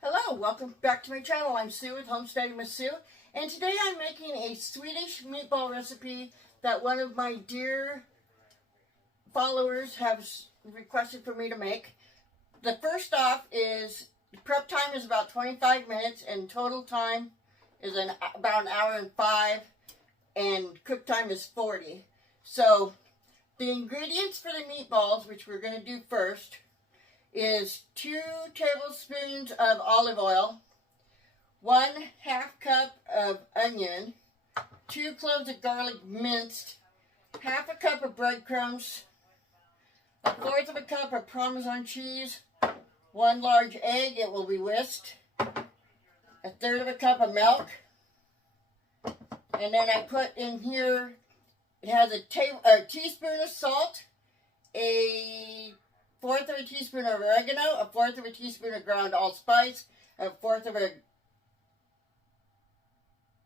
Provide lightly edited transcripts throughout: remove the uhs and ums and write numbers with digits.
Hello, welcome back to my channel. I'm Sue with Homesteading with Sue, and today I'm making a Swedish meatball recipe that one of my dear followers has requested for me to make. The first off is, prep time is about 25 minutes, and total time is about an hour and 5, and cook time is 40. So, the ingredients for the meatballs, which we're going to do first, is 2 tablespoons of olive oil, 1/2 cup of onion, 2 cloves of garlic minced, 1/2 cup of breadcrumbs, 1/4 cup of parmesan cheese, 1 large egg, it will be whisked, 1/3 cup of milk, and then I put in here, it has a teaspoon of salt, a 1/4 teaspoon of oregano, 1/4 teaspoon of ground allspice, 1/4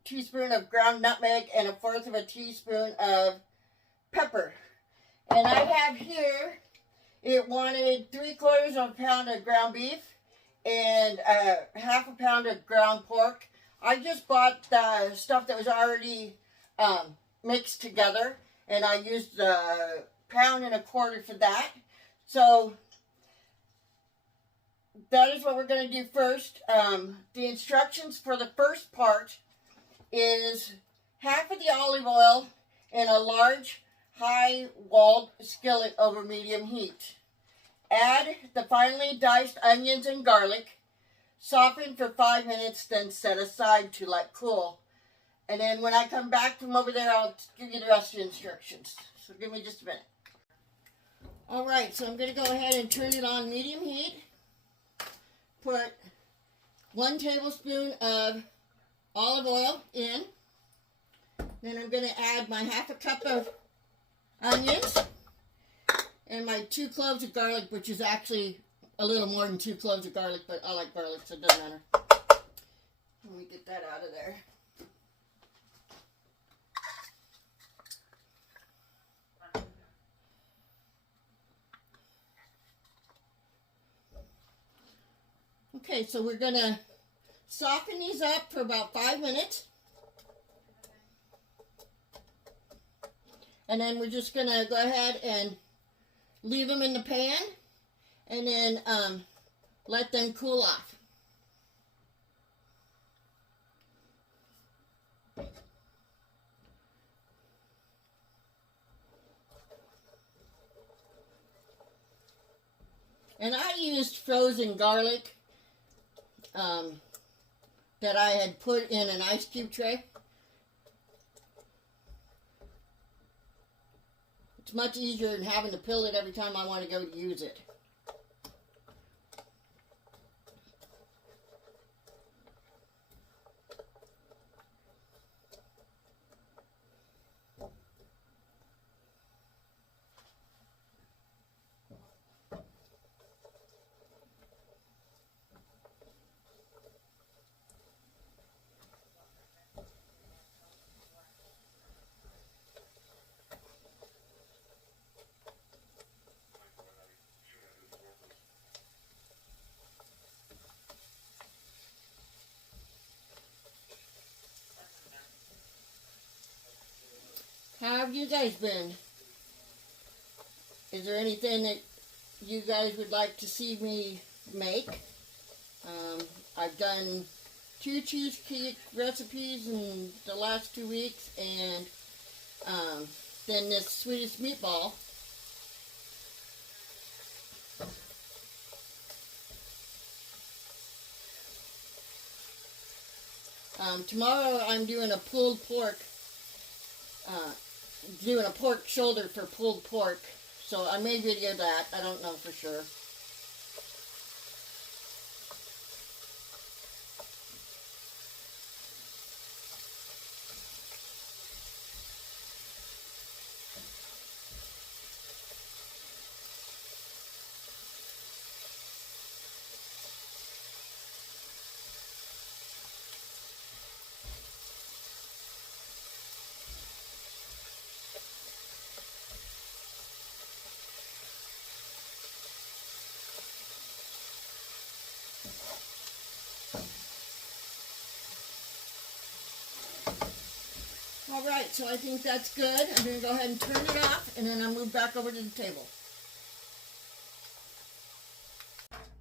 teaspoon of ground nutmeg, and 1/4 teaspoon of pepper. And I have here, it wanted 3/4 pound of ground beef and 1/2 pound of ground pork. I just bought the stuff that was already mixed together, and I used the 1.25 pounds for that. So, that is what we're going to do first. The instructions for the first part is 1/2 of the olive oil in a large, high-walled skillet over medium heat. Add the finely diced onions and garlic. Soften for 5 minutes, then set aside to let cool. And then when I come back from over there, I'll give you the rest of the instructions. So, give me just a minute. Alright, so I'm going to go ahead and turn it on medium heat. Put 1 tablespoon of olive oil in. Then I'm going to add my 1/2 cup of onions and my 2 cloves of garlic, which is actually a little more than 2 cloves of garlic, but I like garlic, so it doesn't matter. Let me get that out of there. Okay, so we're going to soften these up for about 5 minutes. And then we're just going to go ahead and leave them in the pan and then let them cool off. And I used frozen garlic that I had put in an ice cube tray. It's much easier than having to peel it every time I want to go to use it. How have you guys been? Is there anything that you guys would like to see me make? I've done 2 cheesecake recipes in the last 2 weeks, and then this Swedish meatball. Tomorrow I'm doing a pulled pork. Doing a pork shoulder for pulled pork, so I may video that. I don't know for sure. All right, so I think that's good. I'm going to go ahead and turn it off, and then I'll move back over to the table.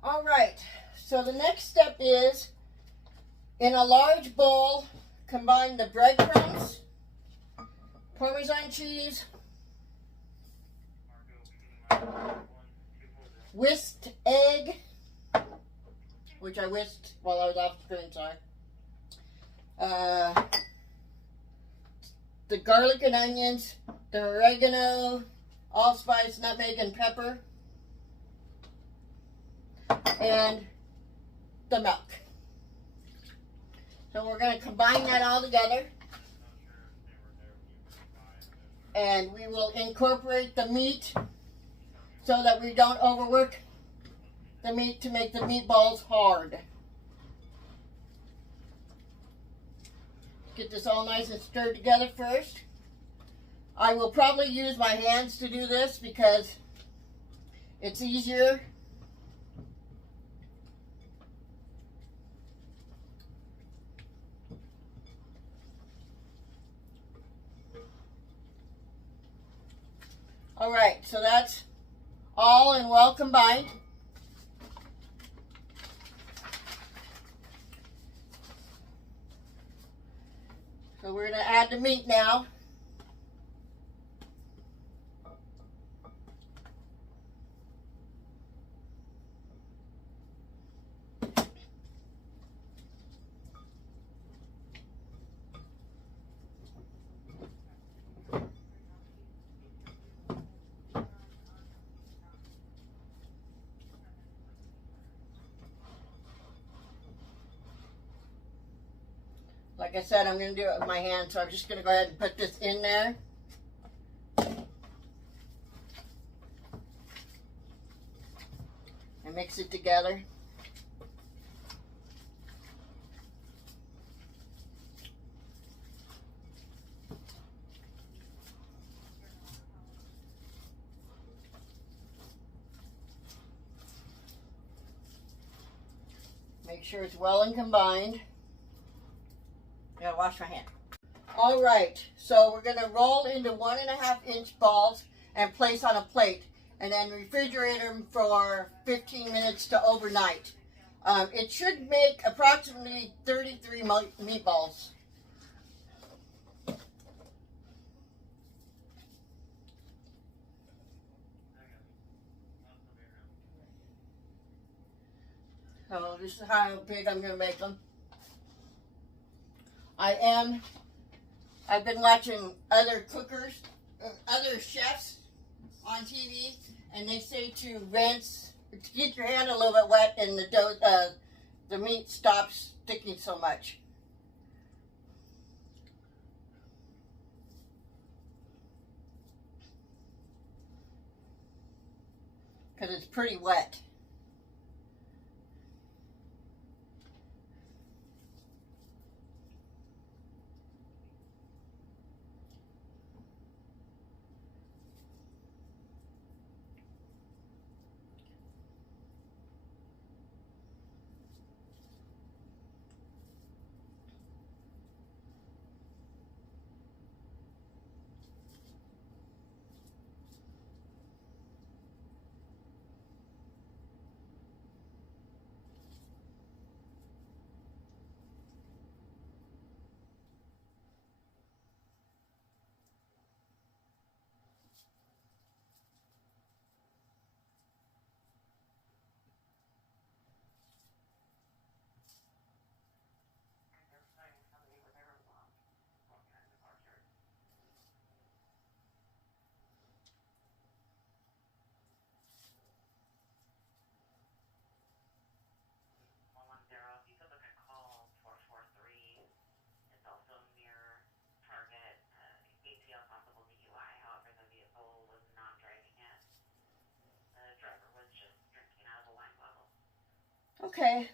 All right, so the next step is, in a large bowl, combine the breadcrumbs, Parmesan cheese, whisked egg, which I whisked while I was off the screen, sorry. The garlic and onions, the oregano, allspice, nutmeg, and pepper, and the milk. So we're going to combine that all together, and we will incorporate the meat so that we don't overwork the meat to make the meatballs hard. Get this all nice and stirred together first. I will probably use my hands to do this because it's easier. All right, so that's all and well combined. So we're going to add the meat now. Like I said, I'm going to do it with my hand, so I'm just going to go ahead and put this in there. And mix it together. Make sure it's well and combined. I gotta wash my hand. All right, so we're gonna roll into 1.5-inch balls and place on a plate, and then refrigerate them for 15 minutes to overnight. It should make approximately 33 meatballs. So this is how big I'm gonna make them. I've been watching other cookers, other chefs on TV, and they say to rinse, to get your hand a little bit wet, and the dough, the meat stops sticking so much. Because it's pretty wet. Okay,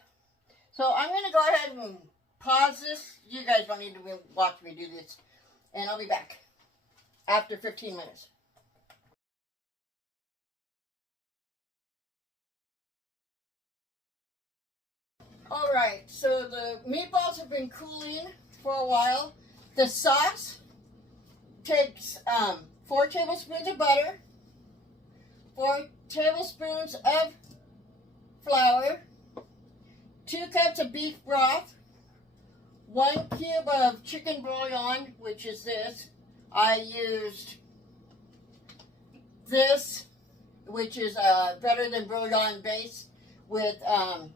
so I'm going to go ahead and pause this. You guys don't need to watch me do this. And I'll be back after 15 minutes. Alright, so the meatballs have been cooling for a while. The sauce takes 4 tablespoons of butter, 4 tablespoons of flour, 2 cups of beef broth, 1 cube of chicken bouillon, which is this. I used this, which is better than bouillon base, with a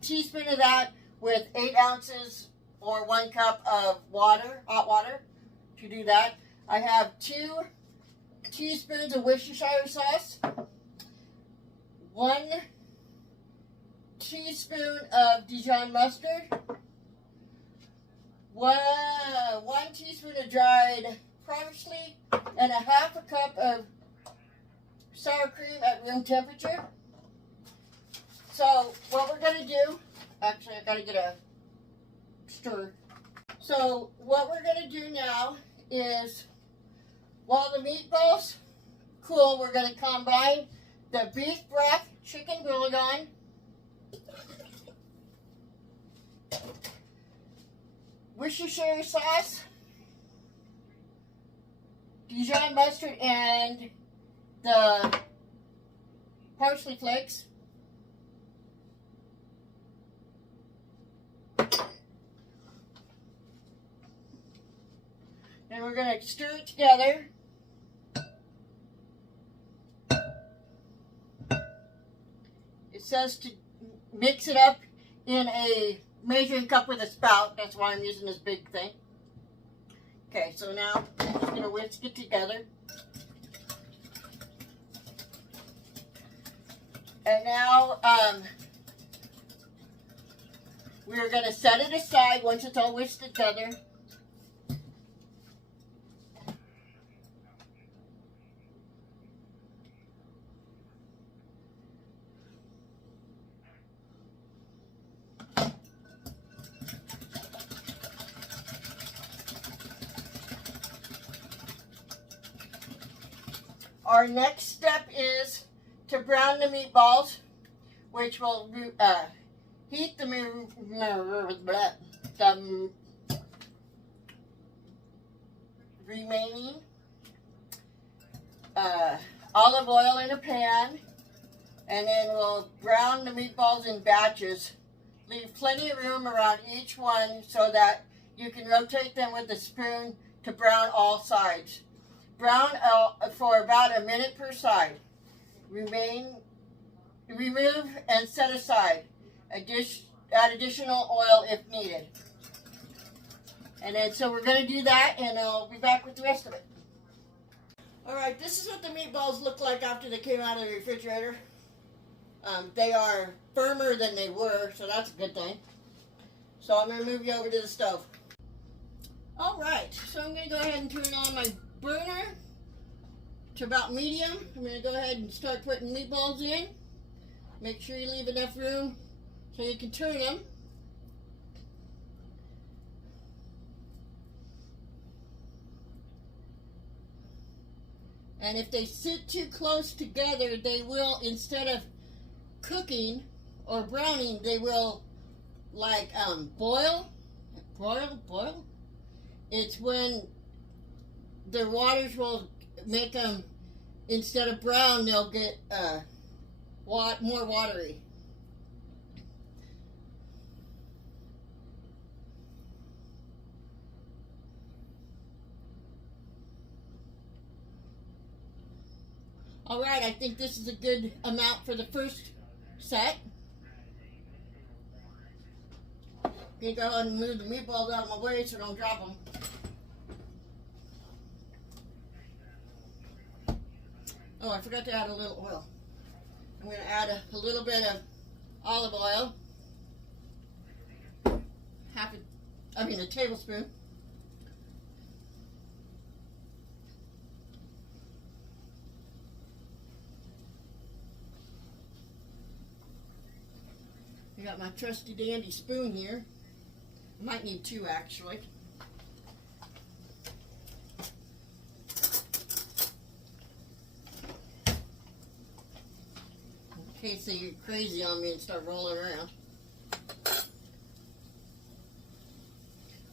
teaspoon of that with 8 ounces or 1 cup of water, hot water, to do that. I have 2 teaspoons of Worcestershire sauce, 1 teaspoon of Dijon mustard, 1 teaspoon of dried parsley, and a half a cup of sour cream at room temperature. So what we're going to do, actually I got to get a stir. So what we're going to do now is, while the meatballs cool, we're going to combine the beef broth, chicken bouillon, Worcestershire sauce, Dijon mustard, and the parsley flakes. And we're going to stir it together. It says to mix it up in a measuring cup with a spout. That's why I'm using this big thing. Okay, so now I'm just going to whisk it together. And now we're going to set it aside once it's all whisked together. Our next step is to brown the meatballs, which will heat the remaining olive oil in a pan, and then we'll brown the meatballs in batches. Leave plenty of room around each one so that you can rotate them with a spoon to brown all sides. Brown for about a minute per side. Remove and set aside. Add additional oil if needed. And then so we're going to do that, and I'll be back with the rest of it. Alright, this is what the meatballs look like after they came out of the refrigerator. They are firmer than they were, so that's a good thing. So I'm going to move you over to the stove. Alright, so I'm going to go ahead and turn on my burner to about medium. I'm going to go ahead and start putting meatballs in. Make sure you leave enough room so you can turn them. And if they sit too close together, they will, instead of cooking or browning, they will like boil. It's when the waters will make them, instead of brown, they'll get more watery. Alright, I think this is a good amount for the first set. I'm going to go ahead and move the meatballs out of my way so I don't drop them. Oh, I forgot to add a little oil. I'm going to add a little bit of olive oil. A tablespoon. I got my trusty dandy spoon here. I might need 2 actually. In case you're crazy on me and start rolling around.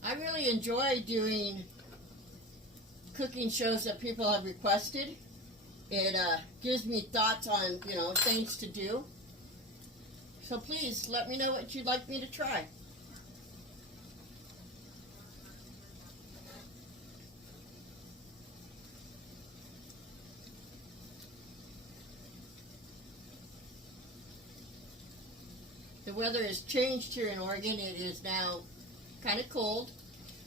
I really enjoy doing cooking shows that people have requested. It gives me thoughts on, you know, things to do. So please let me know what you'd like me to try. The weather has changed here in Oregon. It is now kind of cold.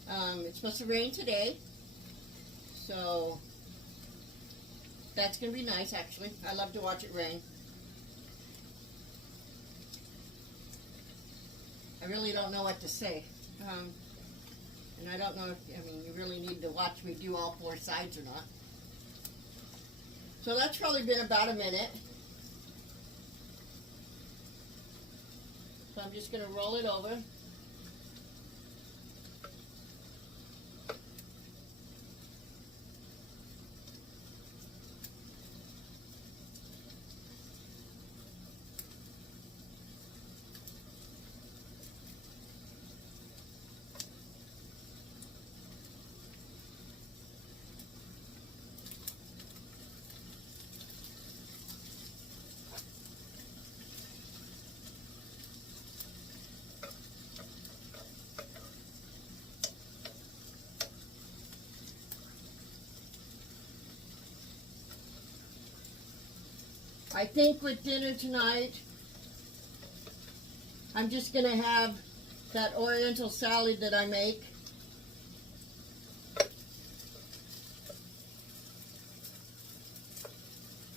It's supposed to rain today. So that's going to be nice, actually. I love to watch it rain. I really don't know what to say. And I don't know if, I mean, you really need to watch me do all four sides or not. So that's probably been about a minute. So I'm just going to roll it over. I think with dinner tonight, I'm just going to have that oriental salad that I make.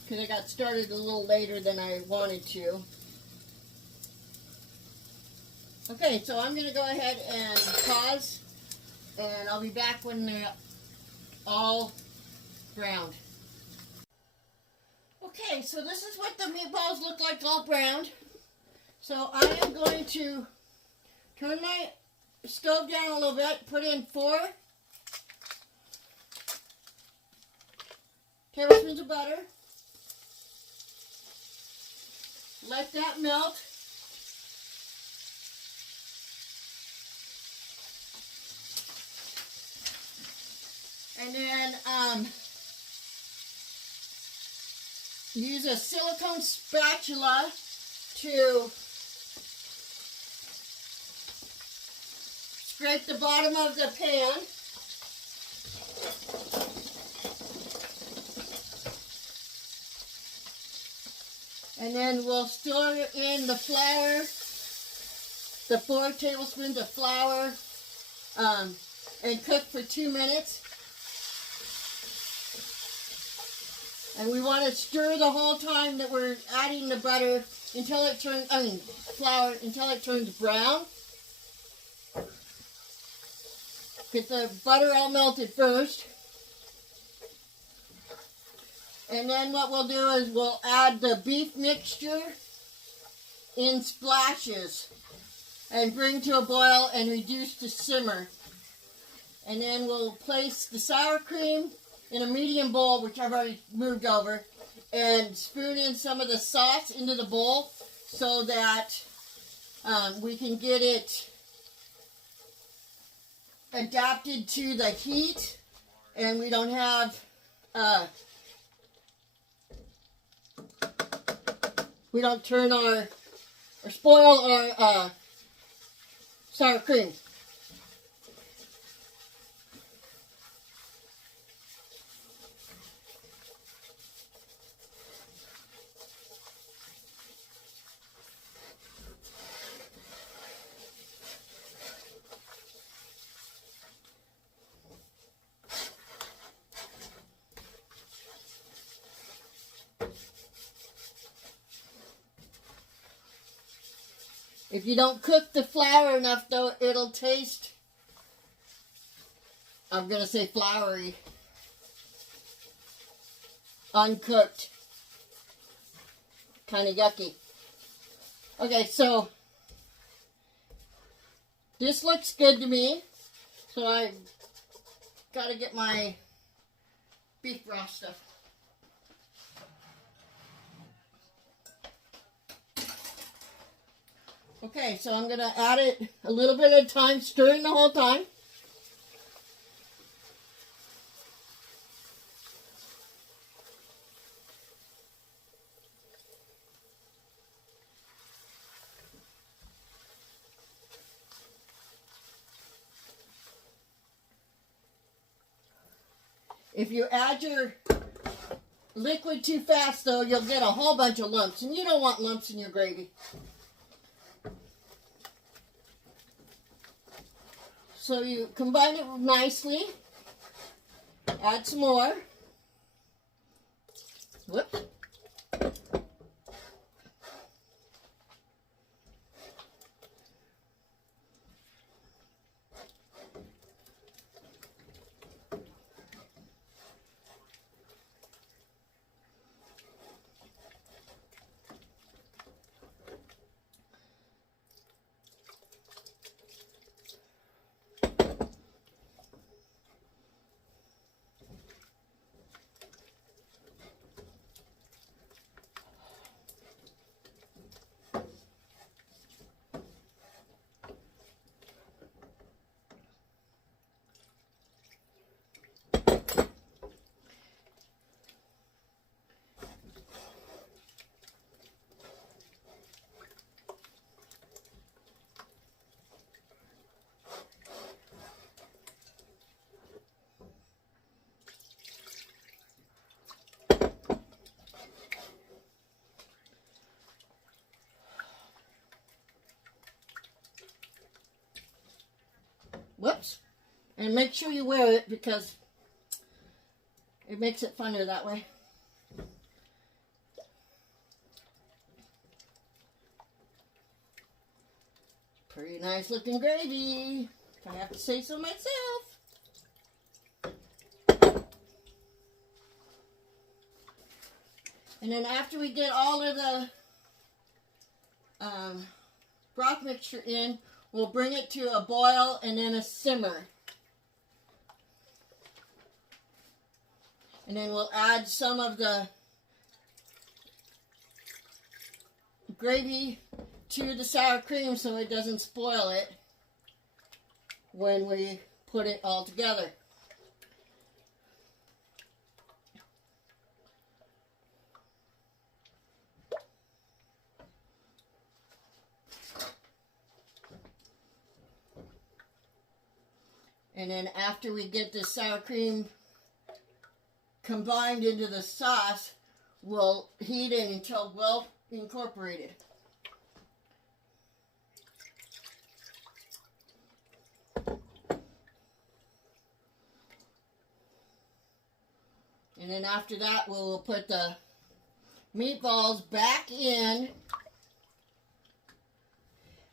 Because I got started a little later than I wanted to. Okay, so I'm going to go ahead and pause, and I'll be back when they're all browned. Okay, so this is what the meatballs look like all browned. So I am going to turn my stove down a little bit, put in 4 tablespoons of butter. Let that melt. And then use a silicone spatula to scrape the bottom of the pan. And then we'll stir in the flour, the 4 tablespoons of flour, and cook for 2 minutes. And we want to stir the whole time that we're adding the butter until it turns, flour, until it turns brown. Get the butter all melted first. And then what we'll do is we'll add the beef mixture in splashes and bring to a boil and reduce to simmer. And then we'll place the sour cream in a medium bowl, which I've already moved over, and spoon in some of the sauce into the bowl so that we can get it adapted to the heat and we don't have we don't turn our or spoil our sour cream. If you don't cook the flour enough, though, it'll taste, I'm going to say floury, uncooked, kind of yucky. Okay, so this looks good to me, so I got to get my beef broth stuff. Okay, so I'm going to add it a little bit at a time, stirring the whole time. If you add your liquid too fast, though, you'll get a whole bunch of lumps, and you don't want lumps in your gravy. So you combine it nicely. Add some more. Whoops. Whoops. And make sure you wear it because it makes it funner that way. Pretty nice looking gravy, if I have to say so myself. And then after we get all of the broth mixture in, we'll bring it to a boil and then a simmer. And then we'll add some of the gravy to the sour cream so it doesn't spoil it when we put it all together. And then after we get the sour cream combined into the sauce, we'll heat it until well incorporated. And then after that, we'll put the meatballs back in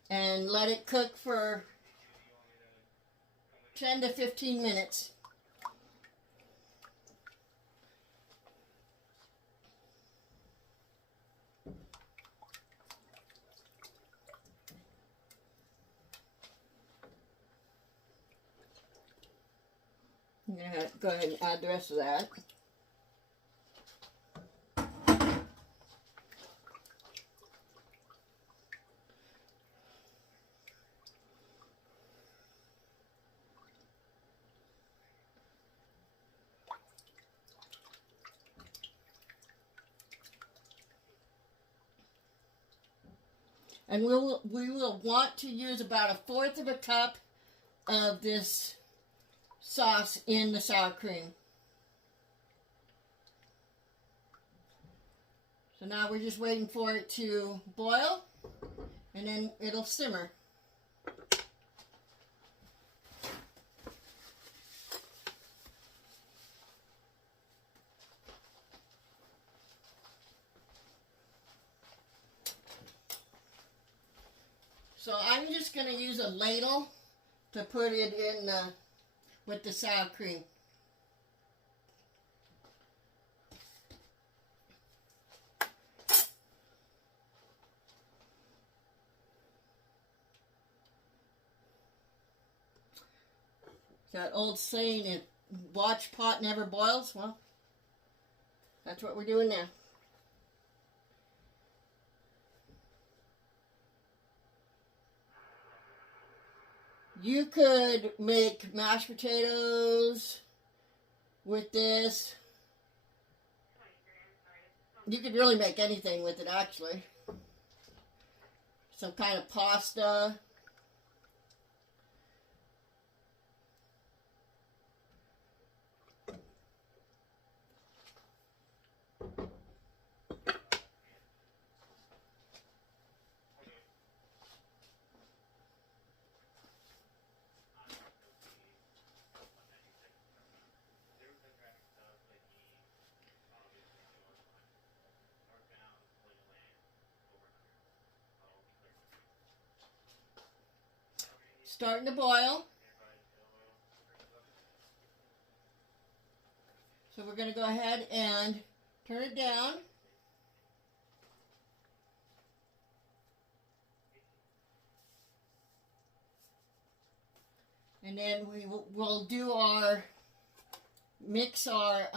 and let it cook for 10 to 15 minutes. I'm going to go ahead and add the rest of that. And we will want to use about 1/4 of a cup of this sauce in the sour cream. So now we're just waiting for it to boil, and then it'll simmer. So I'm just going to use a ladle to put it in with the sour cream. That old saying, "If watch pot never boils," well, that's what we're doing now. You could make mashed potatoes with this. You could really make anything with it, actually. Some kind of pasta. starting to boil. So we're going to go ahead and turn it down. And then we'll do mix our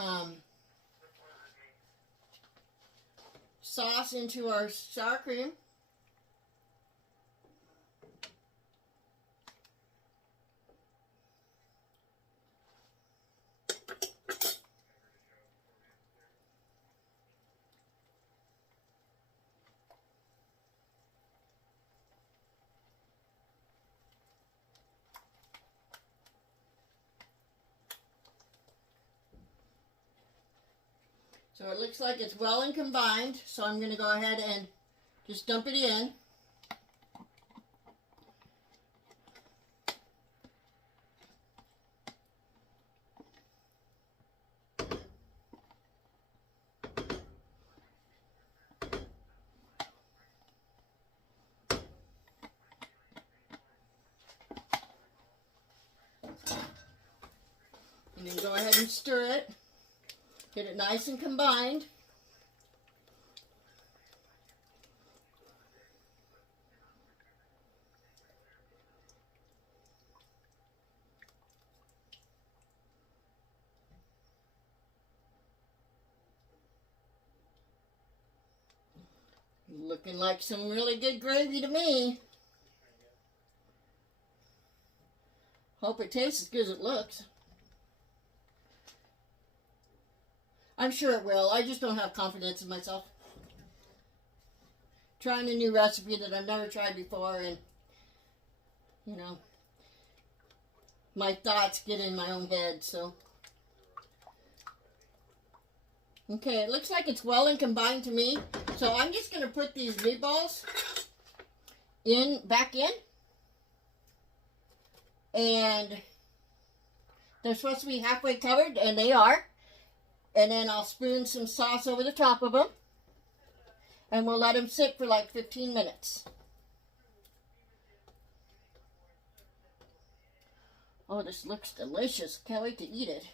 sauce into our sour cream. So it looks like it's well and combined, so I'm going to go ahead and just dump it in. And then go ahead and stir it. Get it nice and combined. Looking like some really good gravy to me. Hope it tastes as good as it looks. I'm sure it will. I just don't have confidence in myself. Trying a new recipe that I've never tried before, and, you know, my thoughts get in my own head, so. Okay, it looks like it's well and combined to me. So I'm just going to put these meatballs back in. And they're supposed to be halfway covered, and they are. And then I'll spoon some sauce over the top of them. And we'll let them sit for like 15 minutes. Oh, this looks delicious. Can't wait to eat it.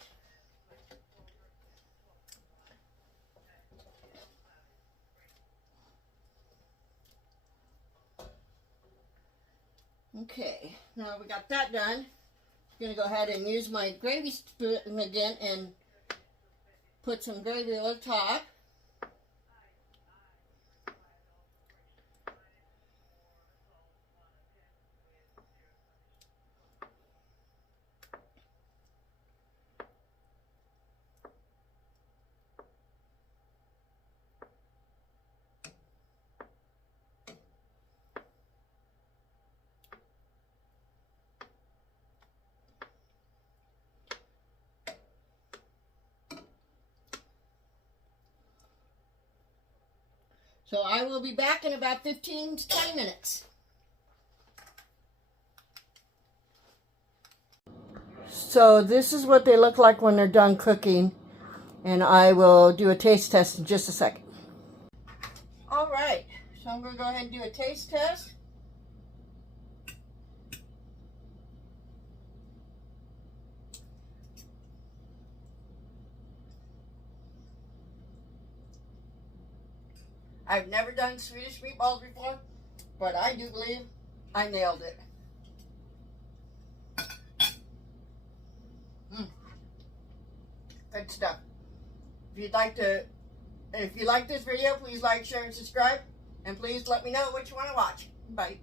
Okay, now we got that done. I'm going to go ahead and use my gravy spoon again and put some gravy on top. So I will be back in about 15 to 20 minutes. So this is what they look like when they're done cooking. And I will do a taste test in just a second. All right, so I'm going to go ahead and do a taste test. I've never done Swedish meatballs before, but I do believe I nailed it. Good stuff. If you like this video, please like, share, and subscribe. And please let me know what you want to watch. Bye.